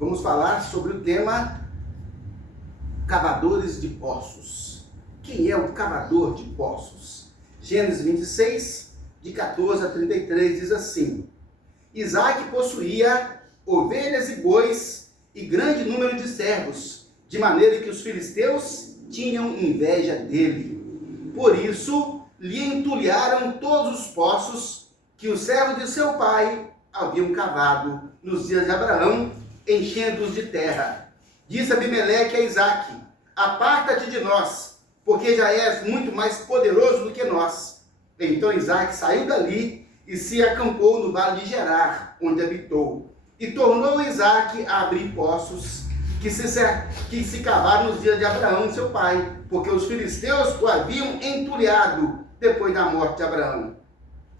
vamos falar sobre o tema cavadores de poços. Quem é o cavador de poços? Gênesis 26, de 14 a 33, diz assim: Isaac possuía ovelhas e bois e grande número de servos, de maneira que os filisteus tinham inveja dele. Por isso, lhe entulharam todos os poços que os servos de seu pai haviam cavado nos dias de Abraão, enchendo-os de terra. Disse Abimeleque a Isaac: Aparta-te de nós, porque já és muito mais poderoso do que nós. Então Isaac saiu dali e se acampou no vale de Gerar, onde habitou. E tornou Isaac a abrir poços que se cavaram nos dias de Abraão, seu pai, porque os filisteus o haviam entulhado depois da morte de Abraão.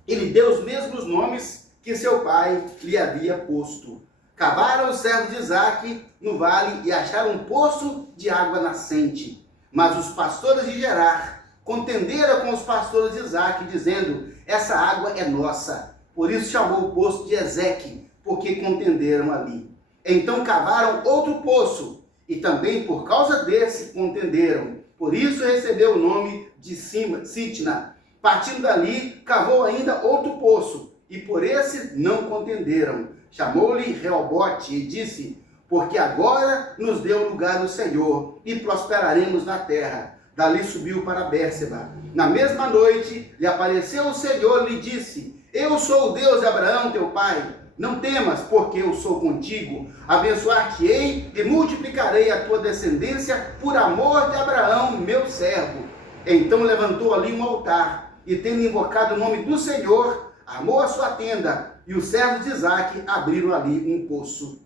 Ele deu os mesmos nomes que seu pai lhe havia posto. Cavaram os servos de Isaac no vale e acharam um poço de água nascente. Mas os pastores de Gerar contenderam com os pastores de Isaac, dizendo: Essa água é nossa. Por isso chamou o poço de Ezeque, porque contenderam ali. Então cavaram outro poço, e também por causa desse contenderam. Por isso recebeu o nome de Sitna. Partindo dali, cavou ainda outro poço, e por esse não contenderam. Chamou-lhe Reobote e disse: Porque agora nos deu lugar o Senhor, e prosperaremos na terra. Dali subiu para Bérseba. Na mesma noite lhe apareceu o Senhor e lhe disse: Eu sou o Deus de Abraão, teu pai. Não temas, porque eu sou contigo. Abençoar-te-ei e multiplicarei a tua descendência por amor de Abraão, meu servo. Então levantou ali um altar, e tendo invocado o nome do Senhor, armou a sua tenda, e os servos de Isaac abriram ali um poço.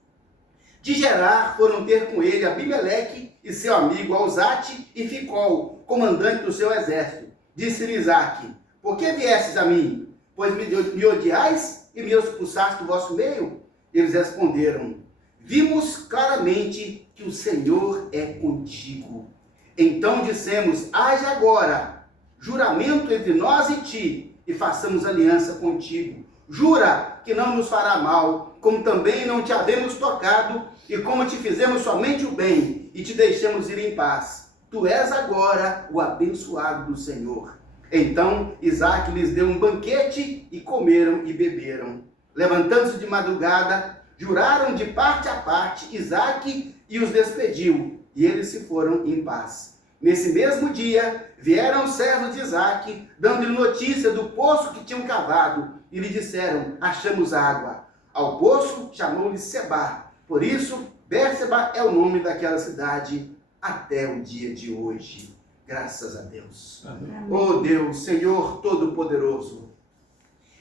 De Gerar foram ter com ele Abimeleque e seu amigo Alzate e Ficol, comandante do seu exército. Disse-lhe Isaac: Por que viestes a mim? Pois me odiais e me expulsaste do vosso meio? Eles responderam: Vimos claramente que o Senhor é contigo. Então dissemos: Haja agora juramento entre nós e ti, e façamos aliança contigo. Jura que não nos fará mal, como também não te havemos tocado, e como te fizemos somente o bem, e te deixamos ir em paz. Tu és agora o abençoado do Senhor. Então Isaac lhes deu um banquete, e comeram e beberam. Levantando-se de madrugada, juraram de parte a parte Isaac, e os despediu, e eles se foram em paz. Nesse mesmo dia, vieram os servos de Isaac, dando-lhe notícia do poço que tinham cavado, e lhe disseram: Achamos água. Ao poço chamou-lhe Sebá. Por isso, Bérseba é o nome daquela cidade até o dia de hoje. Graças a Deus. Amém. Oh Deus, Senhor Todo-Poderoso,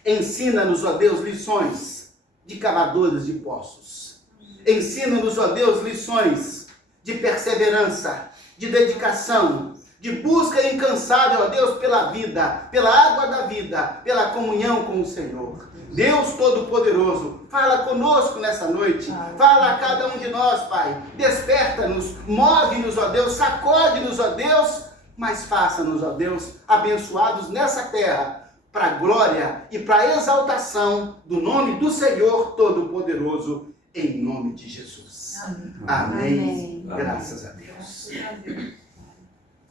ensina-nos, ó Deus, lições de cavadores de poços. Ensina-nos, ó Deus, lições de perseverança, de dedicação, de busca incansável, ó Deus, pela vida, pela água da vida, pela comunhão com o Senhor. Deus Todo-Poderoso, fala conosco nessa noite, fala a cada um de nós, Pai, desperta-nos, move-nos, ó Deus, sacode-nos, ó Deus, mas faça-nos, ó Deus, abençoados nessa terra, para a glória e para a exaltação do nome do Senhor Todo-Poderoso, em nome de Jesus. Amém. Amém. Graças a Deus.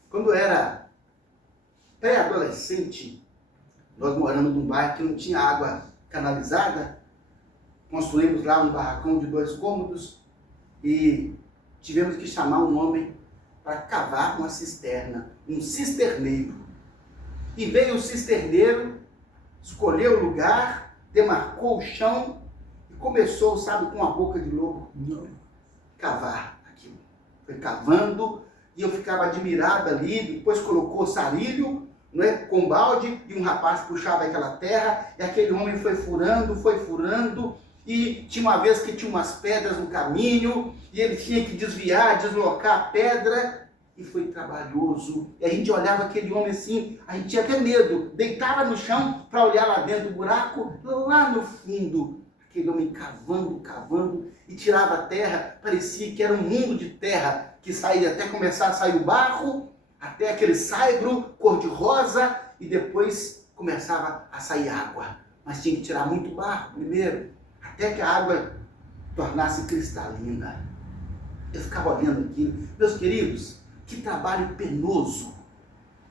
Quando eu era pré-adolescente, nós moramos num bairro que não tinha água canalizada. Construímos lá um barracão de 2 cômodos e tivemos que chamar um homem para cavar uma cisterna, um cisterneiro. E veio o cisterneiro, escolheu o lugar, demarcou o chão e começou, sabe, com a boca de lobo, cavar aquilo. Foi cavando e eu ficava admirado ali. Depois colocou sarilho, com balde, e um rapaz puxava aquela terra, e aquele homem foi furando, e tinha uma vez que tinha umas pedras no caminho, e ele tinha que desviar, deslocar a pedra, e foi trabalhoso. E a gente olhava aquele homem assim, a gente tinha até medo, deitava no chão para olhar lá dentro do buraco, lá no fundo, aquele homem cavando, e tirava a terra, parecia que era um mundo de terra, que saía até começar a sair o barro, até aquele saibro cor-de-rosa, e depois começava a sair água. Mas tinha que tirar muito barro primeiro, até que a água tornasse cristalina. Eu ficava olhando aquilo. Meus queridos, que trabalho penoso,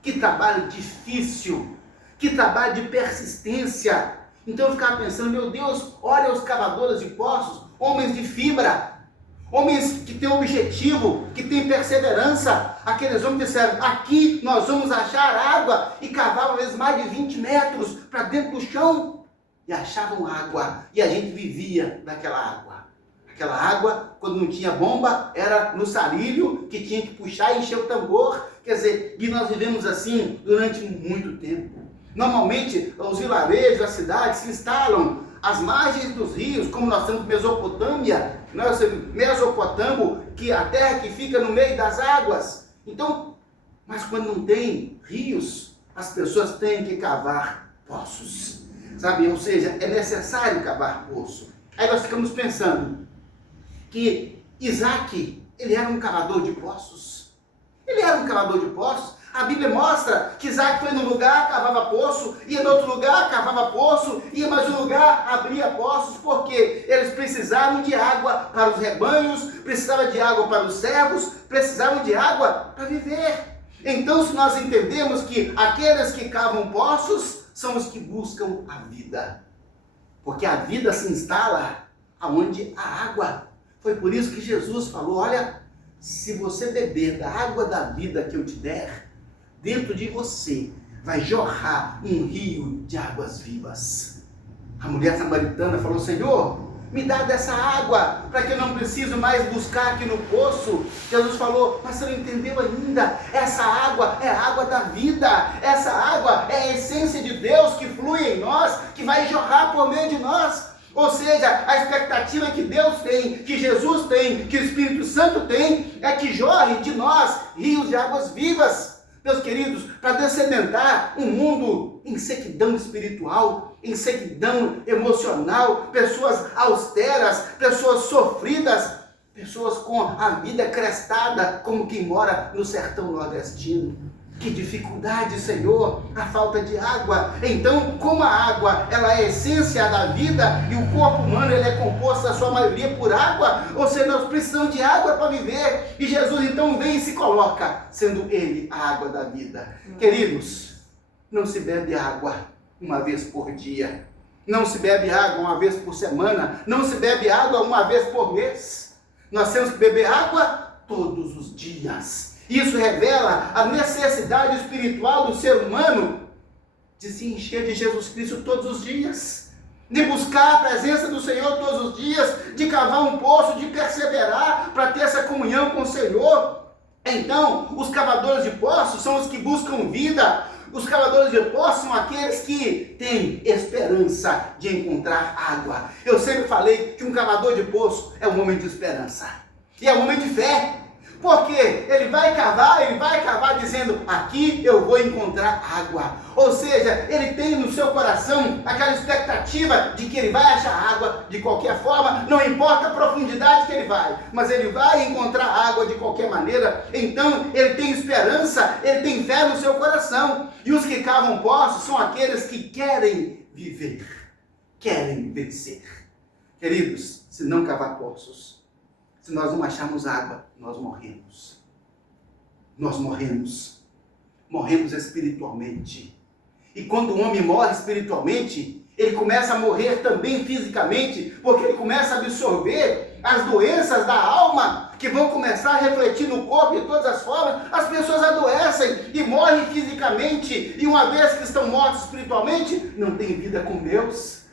que trabalho difícil, que trabalho de persistência. Então eu ficava pensando, meu Deus, olha os cavadores de poços, homens de fibra, homens que têm objetivo, que têm perseverança. Aqueles homens disseram, aqui nós vamos achar água, e cavavam às vezes mais de 20 metros para dentro do chão, e achavam água, e a gente vivia daquela água. Aquela água, quando não tinha bomba, era no sarilho, que tinha que puxar e encher o tambor. Quer dizer, e nós vivemos assim durante muito tempo. Normalmente, os vilarejos, as cidades se instalam às margens dos rios, como nós temos Mesopotâmia, Mesopotâmio, que é a terra que fica no meio das águas. Então, mas quando não tem rios, as pessoas têm que cavar poços, sabe? Ou seja, é necessário cavar poço. Aí nós ficamos pensando que Isaac, ele era um cavador de poços. Ele era um cavador de poços. A Bíblia mostra que Isaac foi num lugar, cavava poço, ia em outro lugar, cavava poço, ia mais um lugar, abria poços, porque eles precisavam de água para os rebanhos, precisavam de água para os servos, precisavam de água para viver. Então, se nós entendemos que aqueles que cavam poços são os que buscam a vida, porque a vida se instala aonde há água. Foi por isso que Jesus falou, olha, se você beber da água da vida que eu te der, dentro de você vai jorrar um rio de águas vivas. A mulher samaritana falou, Senhor, me dá dessa água, para que eu não preciso mais buscar aqui no poço. Jesus falou, mas você não entendeu ainda, essa água é a água da vida, essa água é a essência de Deus que flui em nós, que vai jorrar por meio de nós. Ou seja, a expectativa que Deus tem, que Jesus tem, que o Espírito Santo tem, é que jorre de nós rios de águas vivas. Meus queridos, para descedentar um mundo em sequidão espiritual, em sequidão emocional, pessoas austeras, pessoas sofridas, pessoas com a vida crestada, como quem mora no sertão nordestino. Que dificuldade, Senhor, a falta de água. Então, como a água, ela é a essência da vida, e o corpo humano ele é composto, na sua maioria, por água, ou seja, nós precisamos de água para viver, e Jesus então vem e se coloca, sendo Ele a água da vida. Queridos, não se bebe água uma vez por dia, não se bebe água uma vez por semana, não se bebe água uma vez por mês, nós temos que beber água todos os dias. Isso revela a necessidade espiritual do ser humano de se encher de Jesus Cristo todos os dias, de buscar a presença do Senhor todos os dias, de cavar um poço, de perseverar para ter essa comunhão com o Senhor. Então, os cavadores de poços são os que buscam vida. Os cavadores de poços são aqueles que têm esperança de encontrar água. Eu sempre falei que um cavador de poço é um homem de esperança, e é um homem de fé. Porque ele vai cavar dizendo, aqui eu vou encontrar água. Ou seja, ele tem no seu coração aquela expectativa de que ele vai achar água de qualquer forma, não importa a profundidade que ele vai, mas ele vai encontrar água de qualquer maneira. Então ele tem esperança, ele tem fé no seu coração. E os que cavam poços são aqueles que querem viver, querem vencer. Queridos, se não cavar poços, se nós não acharmos água, nós morremos. Nós morremos. Morremos espiritualmente. E quando o homem morre espiritualmente, ele começa a morrer também fisicamente, porque ele começa a absorver as doenças da alma, que vão começar a refletir no corpo de todas as formas. As pessoas adoecem e morrem fisicamente, e uma vez que estão mortos espiritualmente, não tem vida com Deus.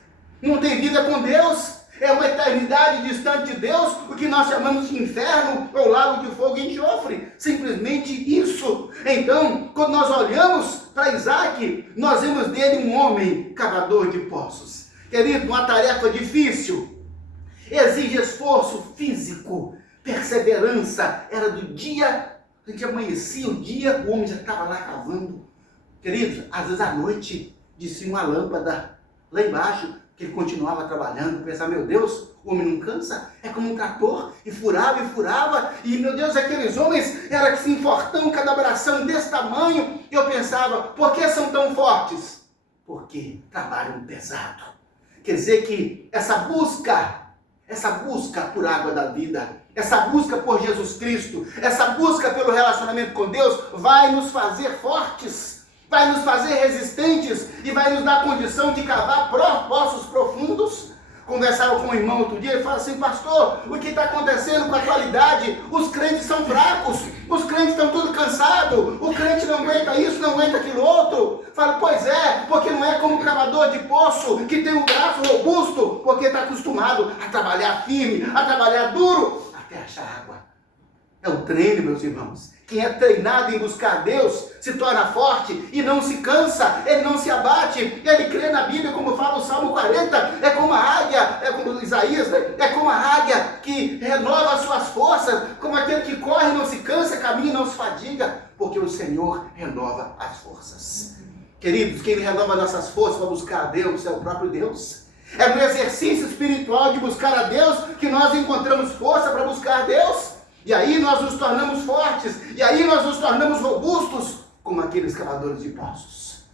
Não tem vida com Deus. É uma eternidade distante de Deus, o que nós chamamos de inferno ou lago de fogo e enxofre. Simplesmente isso. Então, quando nós olhamos para Isaac, nós vemos nele um homem cavador de poços. Querido, uma tarefa difícil, exige esforço físico, perseverança. Era do dia, a gente amanhecia o dia, o homem já estava lá cavando. Queridos, às vezes à noite, descia uma lâmpada lá embaixo, que ele continuava trabalhando, pensava, meu Deus, o homem não cansa, é como um trator, e furava, e meu Deus, aqueles homens eram assim, fortão, cada bração desse tamanho, e eu pensava, por que são tão fortes? Porque trabalham pesado. Quer dizer que essa busca essa busca por água da vida, essa busca por Jesus Cristo, essa busca pelo relacionamento com Deus vai nos fazer fortes, vai nos fazer resistentes e vai nos dar condição de cavar poços profundos. Conversava com um irmão outro dia, ele fala assim: pastor, o que está acontecendo com a atualidade? Os crentes são fracos, os crentes estão tudo cansados, o crente não aguenta isso, não aguenta aquilo outro. Fala: pois é, porque não é como o cavador de poço, que tem um braço robusto, porque está acostumado a trabalhar firme, a trabalhar duro, até achar água. É um treino, meus irmãos. Quem é treinado em buscar Deus se torna forte e não se cansa, ele não se abate, ele crê na Bíblia, como fala o Salmo 40, é como a águia, é como Isaías, é como a águia que renova as suas forças, como aquele que corre e não se cansa, caminha e não se fadiga, porque o Senhor renova as forças. Queridos, quem renova nossas forças para buscar a Deus é o próprio Deus. É no exercício espiritual de buscar a Deus que nós encontramos força para buscar a Deus. E aí nós nos tornamos fortes, e aí nós nos tornamos robustos, como aqueles cavadores de poços.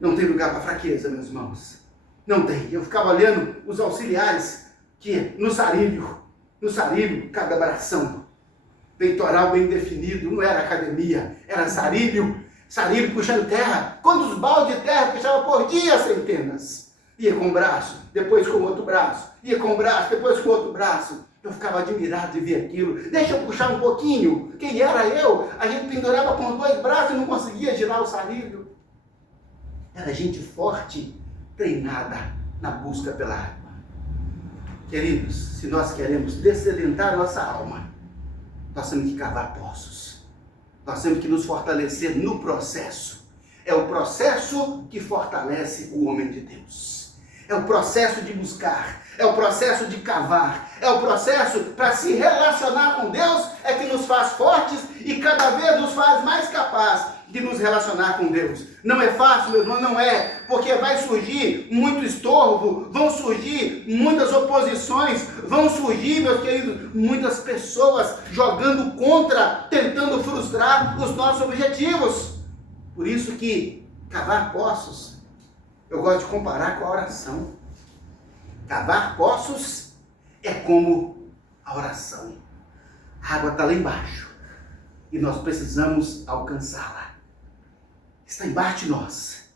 Não tem lugar para fraqueza, meus irmãos. Não tem. Eu ficava olhando os auxiliares, que no sarilho, cada bração, peitoral bem definido, não era academia, era sarilho puxando terra. Quantos baldes de terra puxava por dia? Centenas. Ia com um braço, depois com outro braço, ia com um braço, depois com outro braço. Eu ficava admirado de ver aquilo. Deixa eu puxar um pouquinho. Quem era eu? A gente pendurava com 2 braços e não conseguia girar o sarilho. Era gente forte, treinada na busca pela água. Queridos, se nós queremos dessedentar nossa alma, nós temos que cavar poços. Nós temos que nos fortalecer no processo. É o processo que fortalece o homem de Deus. É o processo de buscar, é o processo de cavar, é o processo para se relacionar com Deus, é que nos faz fortes e cada vez nos faz mais capazes de nos relacionar com Deus. Não é fácil, meu irmão, não é, porque vai surgir muito estorvo, vão surgir muitas oposições, vão surgir, meus queridos, muitas pessoas jogando contra, tentando frustrar os nossos objetivos. Por isso que cavar poços, eu gosto de comparar com a oração. Cavar poços é como a oração. A água está lá embaixo e nós precisamos alcançá-la. Está embaixo de nós.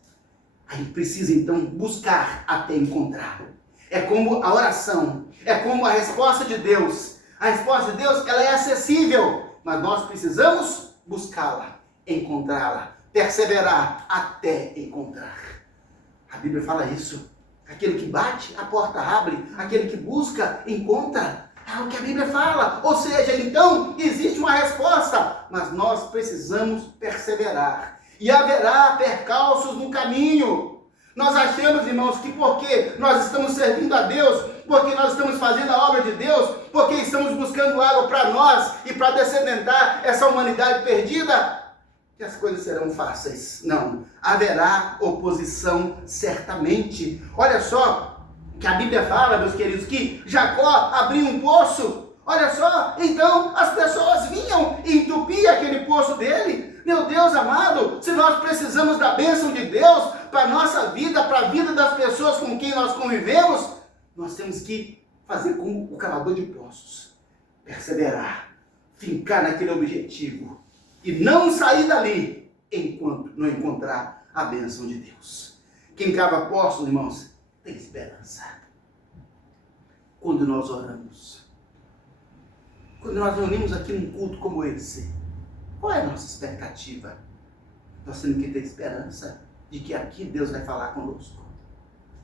A gente precisa então buscar até encontrar. É como a oração, é como a resposta de Deus. A resposta de Deus, ela é acessível, mas nós precisamos buscá-la, encontrá-la, perseverar até encontrar. A Bíblia fala isso. Aquele que bate, a porta abre. Aquele que busca, encontra. É o que a Bíblia fala. Ou seja, então, existe uma resposta. Mas nós precisamos perseverar. E haverá percalços no caminho. Nós achamos, irmãos, que porque nós estamos servindo a Deus, porque nós estamos fazendo a obra de Deus, porque estamos buscando água para nós e para descedentar essa humanidade perdida, que as coisas serão fáceis. Não, haverá oposição certamente. Olha só que a Bíblia fala, meus queridos, que Jacó abriu um poço. Olha só, então as pessoas vinham e entupiam aquele poço dele. Meu Deus amado, se nós precisamos da bênção de Deus para a nossa vida, para a vida das pessoas com quem nós convivemos, nós temos que fazer como o cavador de poços, perseverar, fincar naquele objetivo e não sair dali enquanto não encontrar a bênção de Deus. Quem cava poços, irmãos, tem esperança. Quando nós oramos, quando nós reunimos aqui num culto como esse, qual é a nossa expectativa? Nós temos que ter esperança de que aqui Deus vai falar conosco.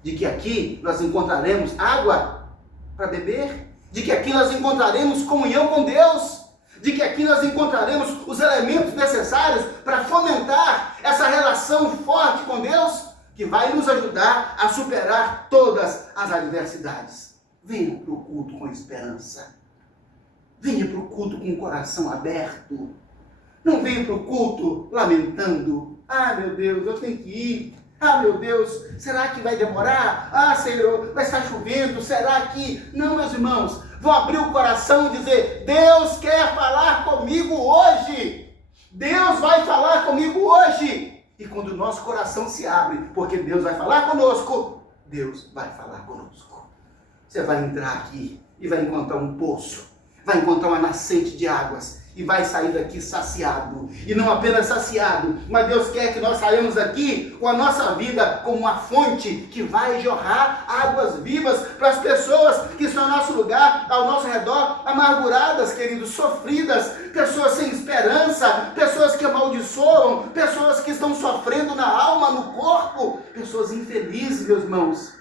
De que aqui nós encontraremos água para beber. De que aqui nós encontraremos comunhão com Deus. De que aqui nós encontraremos os elementos necessários para fomentar essa relação forte com Deus, que vai nos ajudar a superar todas as adversidades. Venha para o culto com esperança. Venha para o culto com o coração aberto. Não venha para o culto lamentando. Ah, meu Deus, eu tenho que ir. Ah, meu Deus, será que vai demorar? Ah, Senhor, vai estar chovendo. Será que... Não, meus irmãos, vão abrir o coração e dizer: Deus quer falar comigo hoje. Deus vai falar comigo hoje. E quando o nosso coração se abre, porque Deus vai falar conosco, Deus vai falar conosco. você vai entrar aqui e vai encontrar um poço, vai encontrar uma nascente de águas e vai sair daqui saciado. E não apenas saciado, mas Deus quer que nós saiamos daqui com a nossa vida como uma fonte que vai jorrar águas vivas para as pessoas que estão ao nosso lugar, ao nosso redor, amarguradas, queridos, sofridas, pessoas sem esperança, pessoas que amaldiçoam, pessoas que estão sofrendo na alma, no corpo, pessoas infelizes, meus irmãos.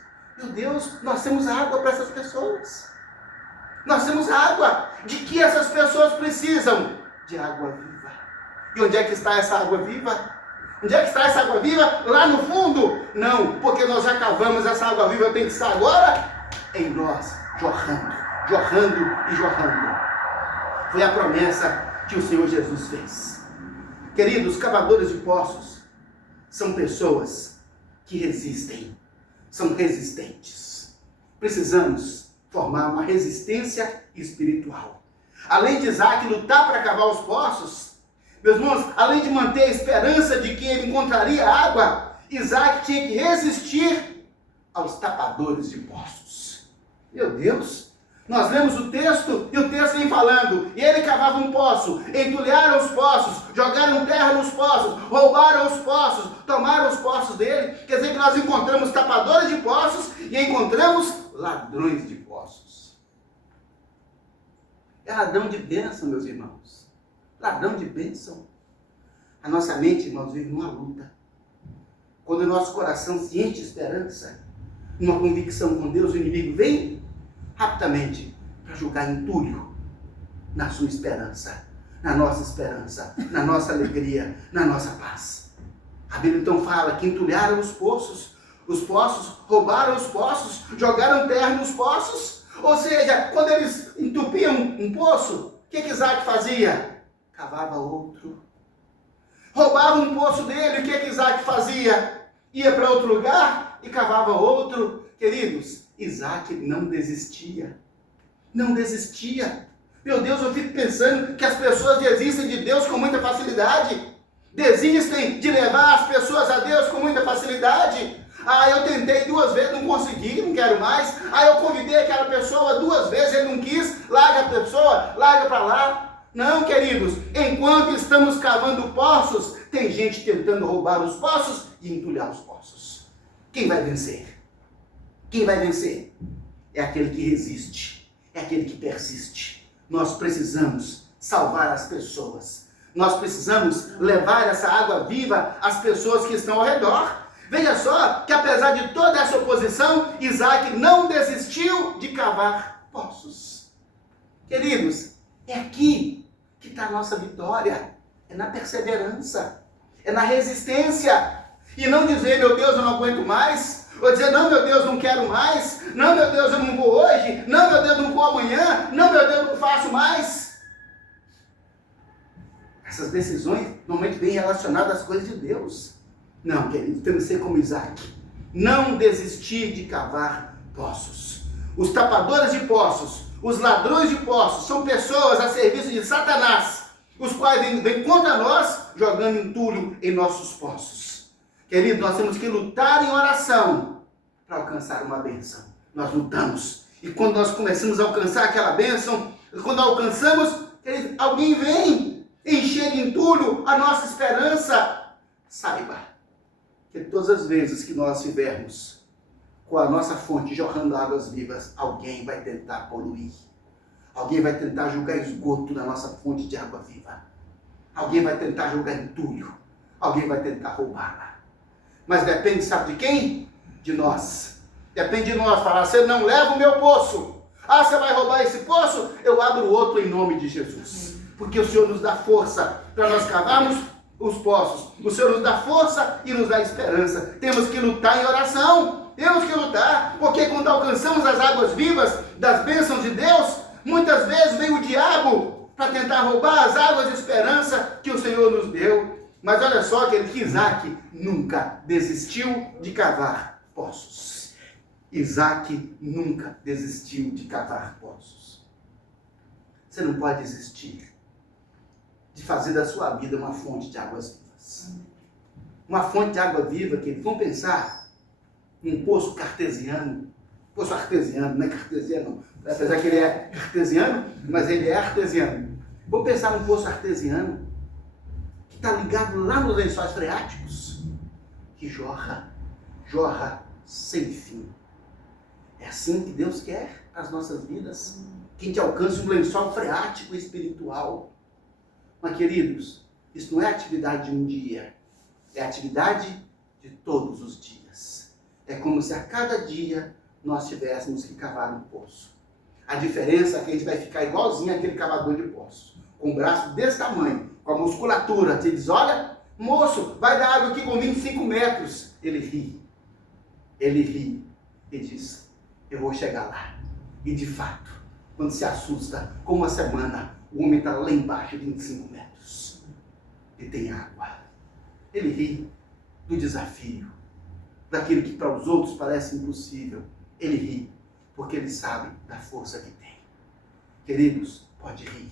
Meu Deus, nós temos água para essas pessoas. Nós temos água. De que essas pessoas precisam? De água viva. E onde é que está essa água viva? Onde é que está essa água viva? Lá no fundo? Não, porque nós já cavamos. Essa água viva tem que estar agora em nós, jorrando, jorrando e jorrando. Foi a promessa que o Senhor Jesus fez. Queridos, cavadores de poços são pessoas que resistem, são resistentes. Precisamos formar uma resistência espiritual. Além de Isaac lutar para cavar os poços, meus irmãos, além de manter a esperança de que ele encontraria água, Isaac tinha que resistir aos tapadores de poços. Meu Deus, nós lemos o texto e o texto vem falando, e ele cavava um poço, entulharam os poços, jogaram terra nos poços, roubaram os poços, tomaram os poços dele. Quer dizer que nós encontramos tapadores de poços e encontramos ladrões de poços. É ladrão de bênção, meus irmãos. Ladrão de bênção. A nossa mente, irmãos, vive numa luta. Quando o nosso coração se enche de esperança, uma convicção com Deus, o inimigo vem rapidamente para jogar entulho na sua esperança, na nossa alegria, na nossa paz. A Bíblia então fala que entulharam os poços, roubaram os poços, jogaram terra nos poços. Ou seja, quando eles entupiam um poço, o que Isaac fazia? Cavava outro. Roubavam um poço dele, o que Isaac fazia? Ia para outro lugar e cavava outro. Queridos, Isaac não desistia. Não desistia. Meu Deus, eu fico pensando que as pessoas desistem de Deus com muita facilidade. Desistem de levar as pessoas a Deus com muita facilidade. Eu tentei 2 vezes, não consegui, não quero mais. Eu convidei aquela pessoa 2 vezes, ele não quis, larga a pessoa, larga para lá. Não, queridos, enquanto estamos cavando poços, tem gente tentando roubar os poços e entulhar os poços. Quem vai vencer? Quem vai vencer? É aquele que resiste, é aquele que persiste. Nós precisamos salvar as pessoas. Nós precisamos levar essa água viva às pessoas que estão ao redor. Veja só que apesar de toda essa oposição, Isaac não desistiu de cavar poços. Queridos, é aqui que está a nossa vitória. É na perseverança, é na resistência. E não dizer, meu Deus, eu não aguento mais. Ou dizer, não, meu Deus, não quero mais. Não, meu Deus, eu não vou hoje. Não, meu Deus, eu não vou amanhã. Não, meu Deus, eu não faço mais. Essas decisões normalmente vêm relacionadas às coisas de Deus. Não, querido, temos que ser como Isaac. Não desistir de cavar poços. Os tapadores de poços, os ladrões de poços, são pessoas a serviço de Satanás, os quais vêm contra nós, jogando entulho em nossos poços. Querido, nós temos que lutar em oração para alcançar uma bênção. Nós lutamos. E quando nós começamos a alcançar aquela bênção, quando alcançamos, querido, alguém vem encher de entulho a nossa esperança. Saiba que todas as vezes que nós estivermos com a nossa fonte jorrando águas vivas, alguém vai tentar poluir. Alguém vai tentar jogar esgoto na nossa fonte de água viva. Alguém vai tentar jogar entulho. Alguém vai tentar roubá-la. Mas depende, sabe de quem? De nós. Depende de nós. Falar, você não leva o meu poço. Você vai roubar esse poço? Eu abro outro em nome de Jesus. Porque o Senhor nos dá força para nós cavarmos os poços. O Senhor nos dá força e nos dá esperança. Temos que lutar em oração. Temos que lutar, porque quando alcançamos as águas vivas das bênçãos de Deus, muitas vezes vem o diabo para tentar roubar as águas de esperança que o Senhor nos deu. Mas olha só, que Isaac nunca desistiu de cavar poços. Isaac nunca desistiu de cavar poços. Você não pode desistir de fazer da sua vida uma fonte de águas vivas. Uma fonte de água viva, que vamos pensar num poço cartesiano. poço artesiano, não é cartesiano, apesar que ele é cartesiano, mas ele é artesiano. Vamos pensar num poço artesiano que está ligado lá nos lençóis freáticos, que jorra sem fim. É assim que Deus quer as nossas vidas, que a gente alcance um lençol freático espiritual. Mas, queridos, isso não é atividade de um dia, é atividade de todos os dias. É como se a cada dia nós tivéssemos que cavar um poço. A diferença é que a gente vai ficar igualzinho àquele cavador de poço, com o braço desse tamanho, com a musculatura. Você diz, olha, moço, vai dar água aqui comigo 5 metros. Ele ri e diz, eu vou chegar lá. E de fato, quando se assusta, com uma semana, o homem está lá embaixo de 25 metros e tem água. Ele ri do desafio, daquilo que para os outros parece impossível. Ele ri, porque ele sabe da força que tem. Queridos, pode rir.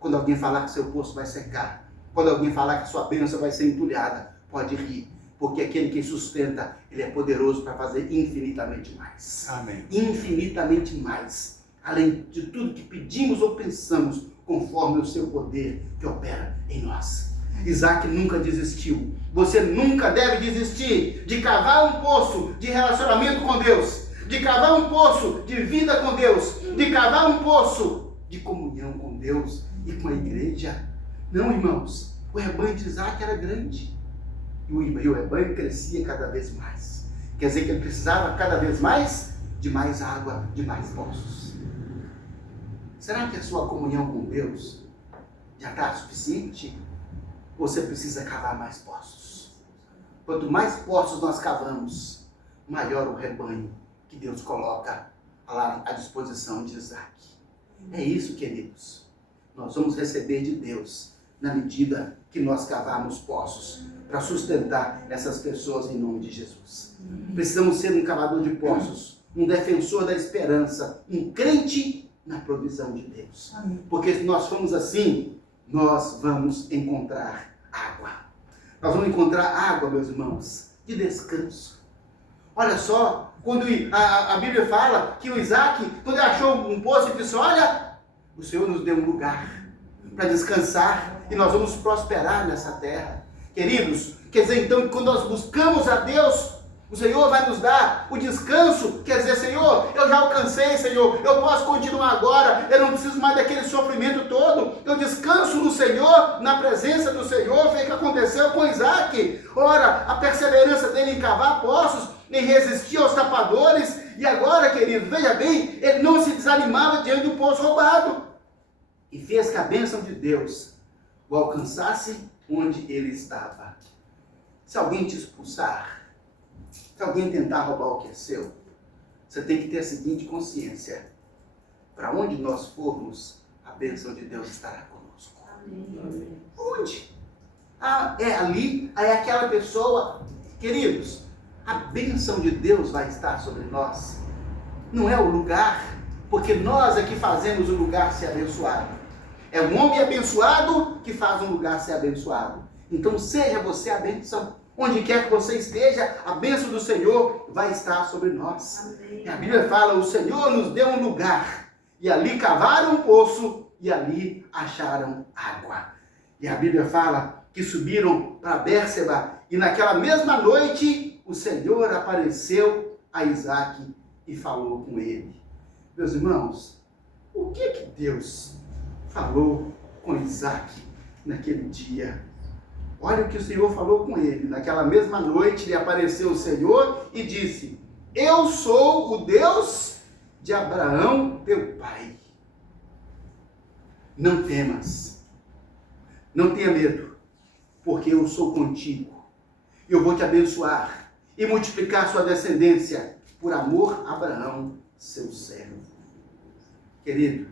Quando alguém falar que seu poço vai secar, quando alguém falar que sua bênção vai ser entulhada, pode rir. Porque aquele que sustenta, ele é poderoso para fazer infinitamente mais. Amém. Infinitamente mais. Além de tudo que pedimos ou pensamos, conforme o seu poder que opera em nós. Isaac nunca desistiu. Você nunca deve desistir de cavar um poço de relacionamento com Deus, de cavar um poço de vida com Deus, de cavar um poço de comunhão com Deus e com a igreja. Não, irmãos, o rebanho de Isaac era grande e o rebanho crescia cada vez mais. Quer dizer que ele precisava cada vez mais de mais água, de mais poços. Será que a sua comunhão com Deus já está suficiente? Ou você precisa cavar mais poços? Quanto mais poços nós cavamos, maior o rebanho que Deus coloca lá à disposição de Isaac. É isso, queridos. Nós vamos receber de Deus na medida que nós cavarmos poços para sustentar essas pessoas em nome de Jesus. Precisamos ser um cavador de poços, um defensor da esperança, um crente na provisão de Deus. Porque se nós formos assim, nós vamos encontrar água. Nós vamos encontrar água, meus irmãos, de descanso. Olha só, quando a Bíblia fala que o Isaac, quando ele achou um poço, ele disse, olha, o Senhor nos deu um lugar para descansar e nós vamos prosperar nessa terra. Queridos, quer dizer então que quando nós buscamos a Deus, o Senhor vai nos dar o descanso. Quer dizer, Senhor, eu já alcancei, Senhor, eu posso continuar agora, eu não preciso mais daquele sofrimento todo, eu descanso no Senhor, na presença do Senhor. Foi o que aconteceu com Isaac. Ora, a perseverança dele em cavar poços, em resistir aos tapadores, e agora, querido, veja bem, ele não se desanimava diante do poço roubado, e fez que a bênção de Deus o alcançasse onde ele estava. Se alguém te expulsar, se alguém tentar roubar o que é seu, você tem que ter a seguinte consciência: para onde nós formos, a bênção de Deus estará conosco. Amém. Onde? É ali, é aquela pessoa. Queridos, a bênção de Deus vai estar sobre nós. Não é o lugar, porque nós é que fazemos o lugar ser abençoado. É um homem abençoado que faz um lugar ser abençoado. Então seja você a bênção. Onde quer que você esteja, a bênção do Senhor vai estar sobre nós. Amém. E a Bíblia fala, o Senhor nos deu um lugar, e ali cavaram um poço, e ali acharam água. E a Bíblia fala que subiram para Bérseba, e naquela mesma noite, o Senhor apareceu a Isaac e falou com ele. Meus irmãos, o que Deus falou com Isaac naquele dia? Olha o que o Senhor falou com ele. Naquela mesma noite lhe apareceu o Senhor e disse: eu sou o Deus de Abraão, teu pai. Não temas, não tenha medo, porque eu sou contigo. Eu vou te abençoar e multiplicar sua descendência por amor a Abraão, seu servo. Querido,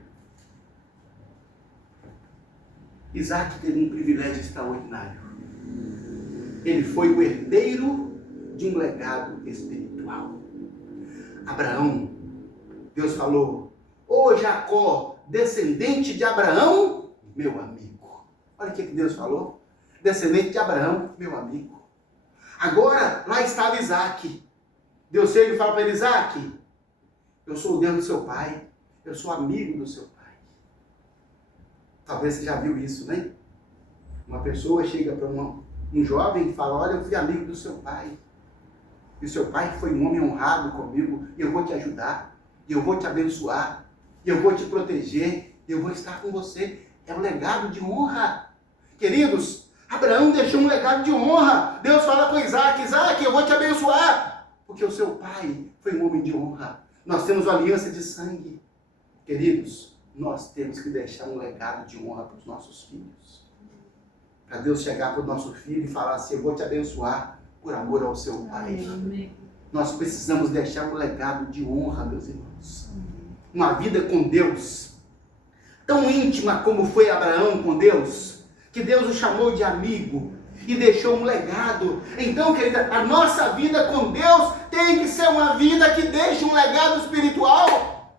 Isaac teve um privilégio extraordinário. Ele foi o herdeiro de um legado espiritual. Abraão, Deus falou: ô Jacó, descendente de Abraão, meu amigo. Olha o que Deus falou: descendente de Abraão, meu amigo. Agora, lá estava Isaac. Deus chega e fala para ele: Isaac, Eu sou o Deus do seu pai. Eu sou amigo do seu pai. Talvez você já viu isso, né? Uma pessoa chega para um jovem e fala, olha, eu fui amigo do seu pai. E o seu pai foi um homem honrado comigo. E eu vou te ajudar. E eu vou te abençoar. E eu vou te proteger. E eu vou estar com você. É um legado de honra. Queridos, Abraão deixou um legado de honra. Deus fala com Isaac, Isaac, eu vou te abençoar. Porque o seu pai foi um homem de honra. Nós temos uma aliança de sangue. Queridos, nós temos que deixar um legado de honra para os nossos filhos. Para Deus chegar para o nosso filho e falar assim, eu vou te abençoar por amor ao seu pai. Amém. Nós precisamos deixar um legado de honra, meus irmãos. Uma vida com Deus, tão íntima como foi Abraão com Deus, que Deus o chamou de amigo e deixou um legado. Então, querida, a nossa vida com Deus tem que ser uma vida que deixe um legado espiritual.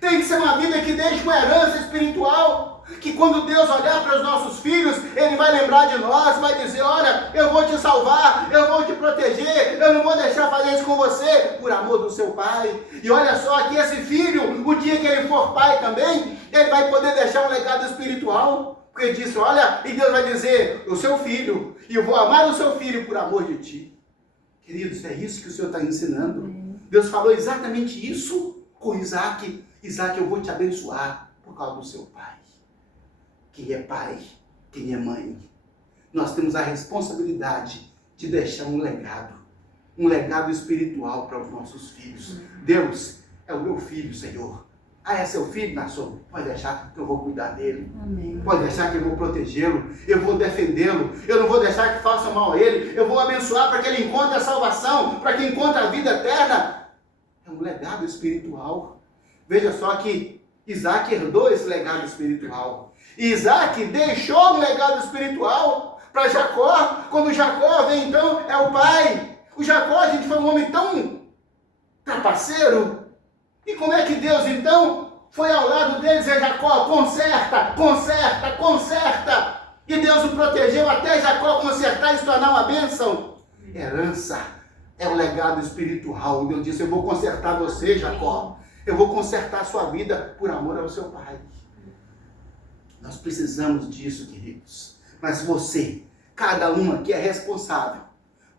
Tem que ser uma vida que deixe uma herança espiritual. Que quando Deus olhar para os nossos filhos, Ele vai lembrar de nós, vai dizer, olha, eu vou te salvar, eu vou te proteger, eu não vou deixar fazer isso com você, por amor do seu pai. E olha só que esse filho, o dia que ele for pai também, ele vai poder deixar um legado espiritual. Porque ele disse, olha, e Deus vai dizer, o seu filho, e eu vou amar o seu filho por amor de ti. Queridos, é isso que o Senhor está ensinando. Deus falou exatamente isso com Isaac. Isaac, eu vou te abençoar por causa do seu pai. Quem é pai, quem é mãe. Nós temos a responsabilidade de deixar um legado espiritual para os nossos filhos. Deus é o meu filho, Senhor. Ah, é seu filho, nação? Pode deixar que eu vou cuidar dele. Amém. Pode deixar que eu vou protegê-lo. Eu vou defendê-lo. Eu não vou deixar que façam mal a ele. Eu vou abençoar para que ele encontre a salvação, para que encontre a vida eterna. É um legado espiritual. Veja só que Isaac herdou esse legado espiritual. E Isaac deixou um legado espiritual para Jacó. Quando Jacó vem, então, é o pai. O Jacó, gente, foi um homem tão trapaceiro. E como é que Deus, então, foi ao lado deles e dizer, Jacó, conserta, conserta, conserta. E Deus o protegeu até Jacó consertar e se tornar uma bênção. Herança é um legado espiritual. Deus disse, eu vou consertar você, Jacó. Eu vou consertar a sua vida por amor ao seu pai. Nós precisamos disso, queridos. Mas você, cada um aqui é responsável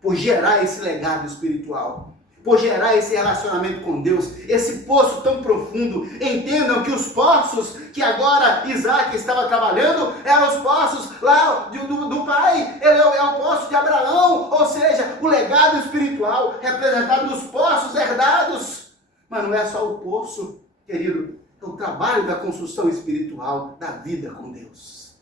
por gerar esse legado espiritual, por gerar esse relacionamento com Deus, esse poço tão profundo. Entendam que os poços que agora Isaac estava trabalhando eram os poços lá do pai. Ele é o poço de Abraão, ou seja, o legado espiritual representado nos poços herdados. Mas não é só o poço, querido, é o trabalho da construção espiritual, da vida com Deus.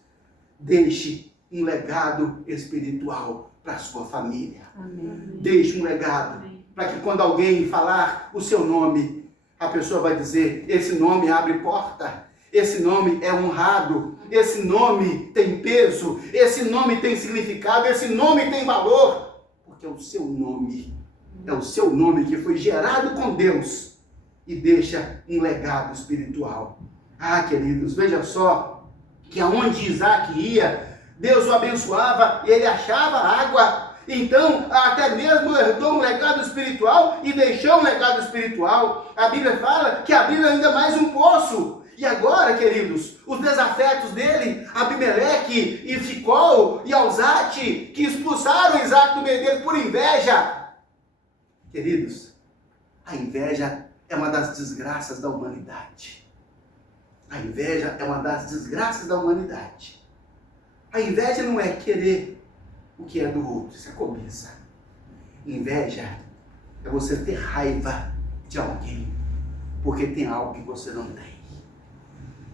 Deixe um legado espiritual para a sua família. Amém. Deixe um legado, para que quando alguém falar o seu nome, a pessoa vai dizer, esse nome abre porta, esse nome é honrado, esse nome tem peso, esse nome tem significado, esse nome tem valor, porque é o seu nome que foi gerado com Deus e deixa um legado espiritual. Ah, queridos, veja só que aonde Isaac ia, Deus o abençoava e ele achava água. Então, até mesmo herdou um legado espiritual e deixou um legado espiritual. A Bíblia fala que abriu ainda mais um poço. E agora, queridos, os desafetos dele, Abimeleque e Ficol e Alzate, que expulsaram Isaac do meio dele por inveja. Queridos, a inveja é uma das desgraças da humanidade. A inveja é uma das desgraças da humanidade. A inveja não é querer o que é do outro, isso é cobiça. Inveja é você ter raiva de alguém, porque tem algo que você não tem.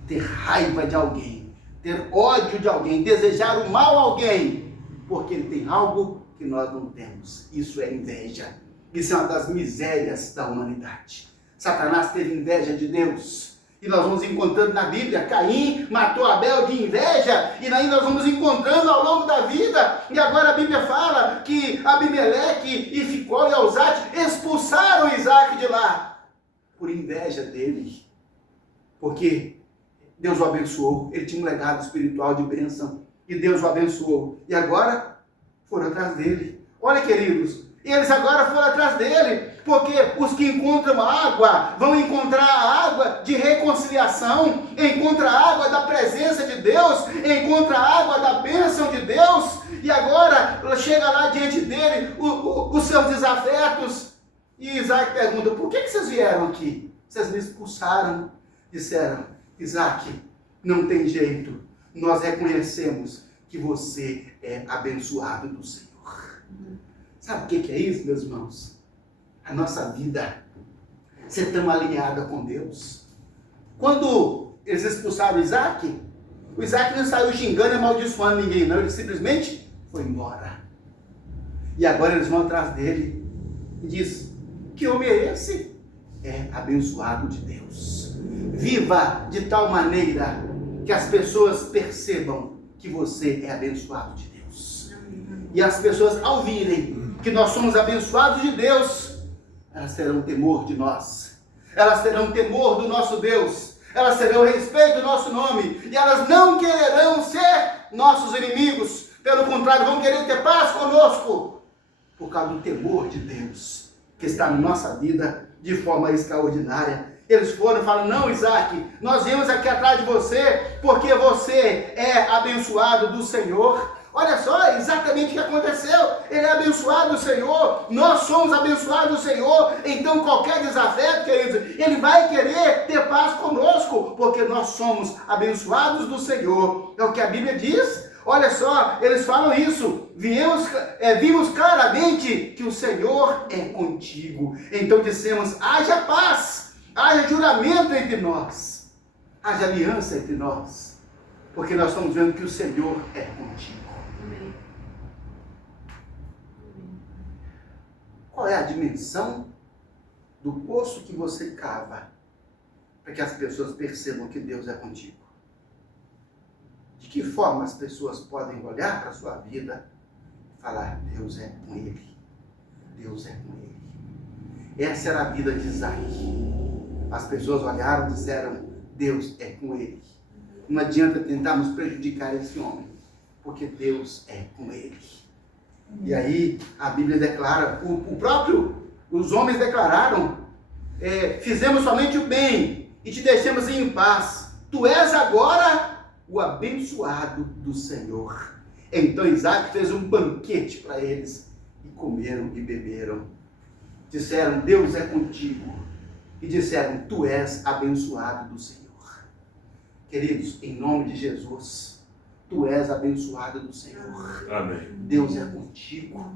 Ter raiva de alguém, ter ódio de alguém, desejar o mal a alguém, porque ele tem algo que nós não temos. Isso é inveja. Isso é uma das misérias da humanidade. Satanás teve inveja de Deus. E nós vamos encontrando na Bíblia, Caim matou Abel de inveja, e aí nós vamos encontrando ao longo da vida, e agora a Bíblia fala que Abimeleque e Ficol e Alzate expulsaram Isaac de lá, por inveja dele, porque Deus o abençoou, ele tinha um legado espiritual de bênção, e Deus o abençoou, e agora foram atrás dele. Olha, queridos, eles agora foram atrás dele, Porque os que encontram água vão encontrar a água de reconciliação, encontra a água da presença de Deus, encontra a água da bênção de Deus, e agora chega lá diante dele os seus desafetos, e Isaac pergunta: por que vocês vieram aqui? Vocês me expulsaram. Disseram: Isaac, não tem jeito, nós reconhecemos que você é abençoado do Senhor. Sabe o que é isso, meus irmãos? A nossa vida ser tão alinhada com Deus. Quando eles expulsaram o Isaac não saiu xingando e amaldiçoando ninguém, não. Ele simplesmente foi embora. E agora eles vão atrás dele e diz: que homem é esse? É abençoado de Deus. Viva de tal maneira que as pessoas percebam que você é abençoado de Deus. E as pessoas, ao virem que nós somos abençoados de Deus, elas terão temor de nós, elas terão temor do nosso Deus, elas terão respeito do nosso nome, e elas não quererão ser nossos inimigos, pelo contrário, vão querer ter paz conosco, por causa do temor de Deus, que está na nossa vida de forma extraordinária. Eles foram e falaram: não, Isaac, nós viemos aqui atrás de você, porque você é abençoado do Senhor. Olha só exatamente o que aconteceu. Ele é abençoado do Senhor, nós somos abençoados do Senhor. Então qualquer desafeto, queridos, ele vai querer ter paz conosco, porque nós somos abençoados do Senhor. É o que a Bíblia diz. Olha só, eles falam isso: vimos claramente que o Senhor é contigo. Então dissemos: haja paz, haja juramento entre nós, haja aliança entre nós, porque nós estamos vendo que o Senhor é contigo. Amém. Qual é a dimensão do poço que você cava para que as pessoas percebam que Deus é contigo? De que forma as pessoas podem olhar para a sua vida e falar: Deus é com ele, Deus é com ele? Essa era a vida de Isaac. As pessoas olharam e disseram: Deus é com ele. Não adianta tentarmos prejudicar esse homem, porque Deus é com ele. E aí a Bíblia declara, os homens declararam: fizemos somente o bem e te deixamos em paz. Tu és agora o abençoado do Senhor. Então Isaac fez um banquete para eles, e comeram e beberam. Disseram: Deus é contigo. E disseram: tu és abençoado do Senhor. Queridos, em nome de Jesus, tu és abençoado do Senhor. Amém. Deus é contigo.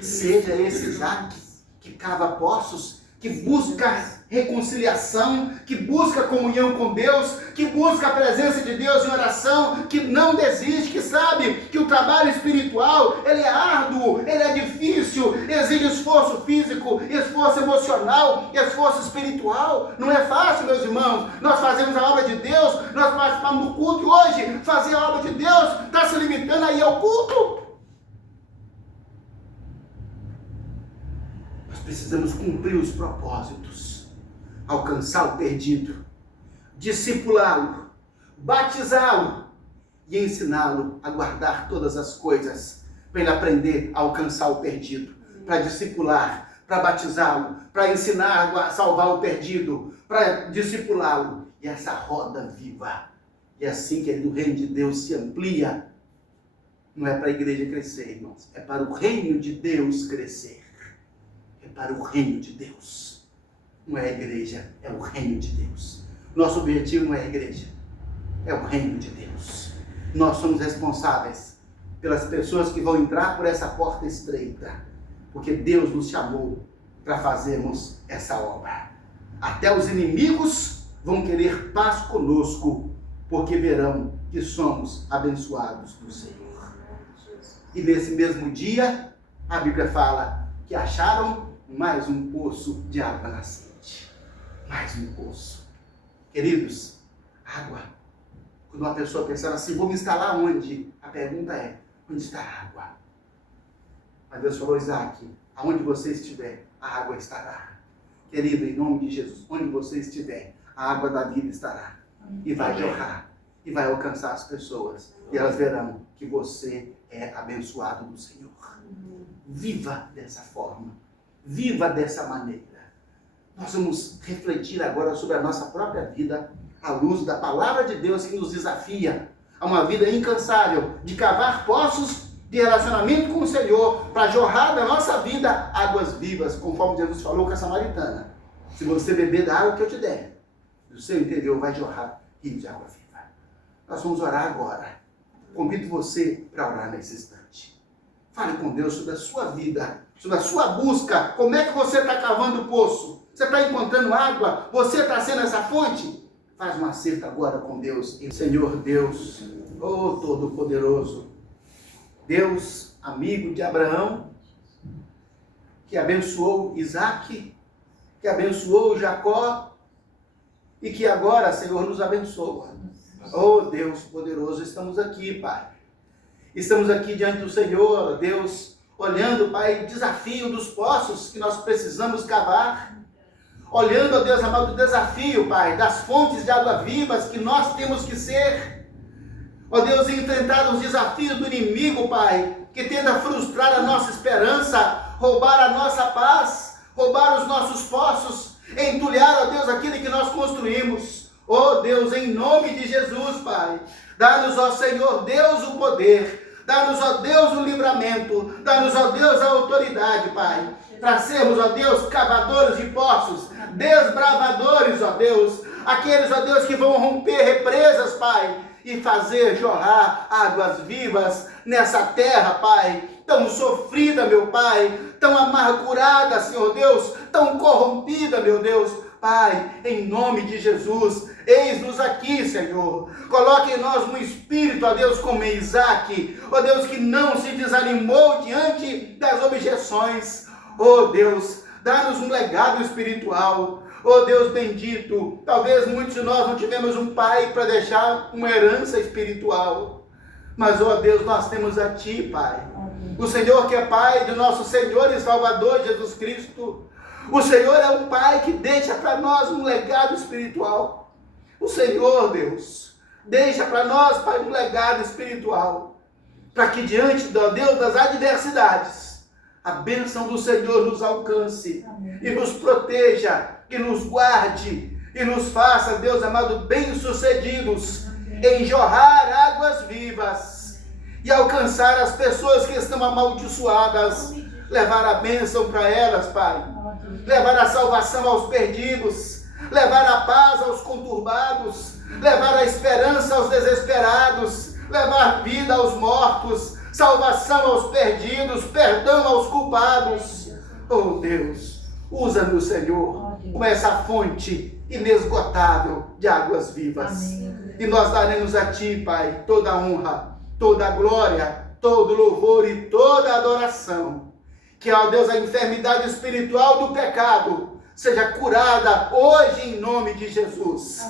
Seja esse Isaac que cava poços, que busca reconciliação, que busca comunhão com Deus, que busca a presença de Deus em oração, que não desiste, que sabe que o trabalho espiritual, ele é árduo, ele é difícil, exige esforço físico, esforço emocional, esforço espiritual. Não é fácil, meus irmãos. Nós fazemos a obra de Deus, nós participamos do culto, e hoje fazer a obra de Deus está se limitando aí ao culto. Precisamos cumprir os propósitos, alcançar o perdido, discipulá-lo, batizá-lo e ensiná-lo a guardar todas as coisas, para ele aprender a alcançar o perdido, para discipular, para batizá-lo, para ensinar a salvar o perdido, para discipulá-lo. E essa roda viva, e assim que o reino de Deus se amplia, não é para a igreja crescer, irmãos, é para o reino de Deus crescer. É para o reino de Deus. Não é a igreja, é o reino de Deus. Nosso objetivo não é a igreja, é o reino de Deus. Nós somos responsáveis pelas pessoas que vão entrar por essa porta estreita, porque Deus nos chamou para fazermos essa obra. Até os inimigos vão querer paz conosco, porque verão que somos abençoados do Senhor. E nesse mesmo dia, a Bíblia fala que acharam mais um poço de água nascente. Mais um poço. Queridos, água. Quando uma pessoa pensava assim: vou me instalar onde? A pergunta é: onde está a água? Mas Deus falou: Isaac, aonde você estiver, a água estará. Querido, em nome de Jesus, onde você estiver, a água da vida estará. E vai jorrar. E vai alcançar as pessoas. E elas verão que você é abençoado do Senhor. Viva dessa forma. Viva dessa maneira. Nós vamos refletir agora sobre a nossa própria vida, à luz da palavra de Deus que nos desafia a uma vida incansável de cavar poços de relacionamento com o Senhor, para jorrar da nossa vida águas vivas, conforme Jesus falou com a samaritana. Se você beber da água que eu te der, do seu interior vai jorrar rios de água viva. Nós vamos orar agora. Convido você para orar nesse instante. Fale com Deus sobre a sua vida, sobre a sua busca. Como é que você está cavando o poço? Você está encontrando água? Você está sendo essa fonte? Faz um acerto agora com Deus. Senhor Deus, oh Todo-Poderoso, Deus, amigo de Abraão, que abençoou Isaque, que abençoou Jacó, e que agora, Senhor, nos abençoa. Oh Deus poderoso, estamos aqui, Pai. Estamos aqui diante do Senhor, Deus, olhando, Pai, o desafio dos poços que nós precisamos cavar. Olhando, ó Deus amado, o desafio, Pai, das fontes de água vivas que nós temos que ser. Ó Deus, enfrentar os desafios do inimigo, Pai, que tenta frustrar a nossa esperança, roubar a nossa paz, roubar os nossos poços, entulhar, ó Deus, aquilo que nós construímos. Ó Deus, em nome de Jesus, Pai, dá-nos, ó Senhor, Deus, o poder, dá-nos, ó Deus, o livramento, dá-nos, ó Deus, a autoridade, Pai, para sermos, ó Deus, cavadores de poços, desbravadores, ó Deus, aqueles, ó Deus, que vão romper represas, Pai, e fazer jorrar águas vivas nessa terra, Pai, tão sofrida, meu Pai, tão amargurada, Senhor Deus, tão corrompida, meu Deus. Pai, em nome de Jesus, eis-nos aqui, Senhor. Coloque em nós um espírito, ó Deus, como Isaque, ó Deus, que não se desanimou diante das objeções. Ó Deus, dá-nos um legado espiritual. Oh Deus bendito, talvez muitos de nós não tivemos um pai para deixar uma herança espiritual, mas oh Deus, nós temos a Ti, Pai, o Senhor que é Pai do nosso Senhor e Salvador Jesus Cristo. O Senhor é um Pai que deixa para nós um legado espiritual. O Senhor, Deus, deixa para nós, Pai, um legado espiritual, para que diante, ó Deus, das adversidades, a bênção do Senhor nos alcance. Amém. E nos proteja, que nos guarde e nos faça, Deus amado, bem-sucedidos em jorrar águas vivas e alcançar as pessoas que estão amaldiçoadas, levar a bênção para elas, Pai, levar a salvação aos perdidos, levar a paz aos conturbados, levar a esperança aos desesperados, levar vida aos mortos, salvação aos perdidos, perdão aos culpados. Oh Deus, usa-nos, Senhor, como essa fonte inesgotável de águas vivas. Amém. E nós daremos a Ti, Pai, toda a honra, toda a glória, todo louvor e toda a adoração. Que, ó Deus, a enfermidade espiritual do pecado seja curada hoje em nome de Jesus.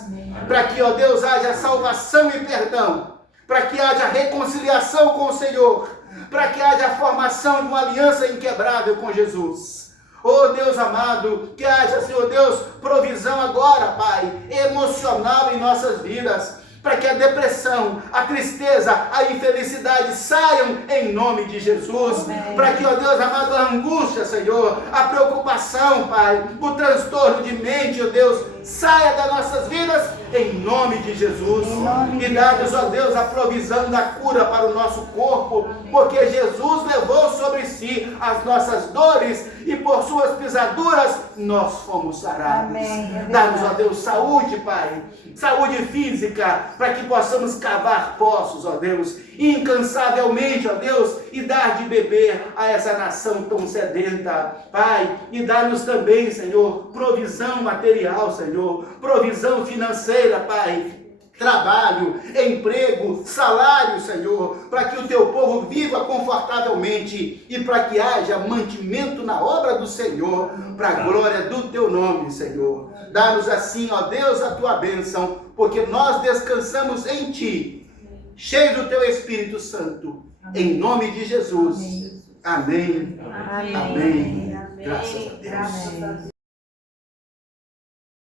Para que, ó Deus, haja salvação e perdão, para que haja reconciliação com o Senhor, para que haja a formação de uma aliança inquebrável com Jesus. Oh Deus amado, que haja, Senhor Deus, provisão agora, Pai, emocional em nossas vidas, para que a depressão, a tristeza, a infelicidade saiam em nome de Jesus. Para que, ó Deus amado, a angústia, Senhor, a preocupação, Pai, o transtorno de mente, ó Deus, saia das nossas vidas em nome de Jesus. E dá-nos, ó Deus, a provisão da cura para o nosso corpo, porque Jesus levou sobre si as nossas dores e por suas pisaduras nós fomos sarados. Dá-nos, ó Deus, saúde, Pai, saúde física, para que possamos cavar poços, ó Deus, incansavelmente, ó Deus, e dar de beber a essa nação tão sedenta, Pai, e dá-nos também, Senhor, provisão material, Senhor, provisão financeira, Pai, trabalho, emprego, salário, Senhor, para que o Teu povo viva confortavelmente e para que haja mantimento na obra do Senhor, para a glória do Teu nome, Senhor. Dá-nos assim, ó Deus, a Tua bênção, porque nós descansamos em Ti, cheio do Teu Espírito Santo, em nome de Jesus. Amém. Amém. Amém. Amém. Graças a Deus. Amém.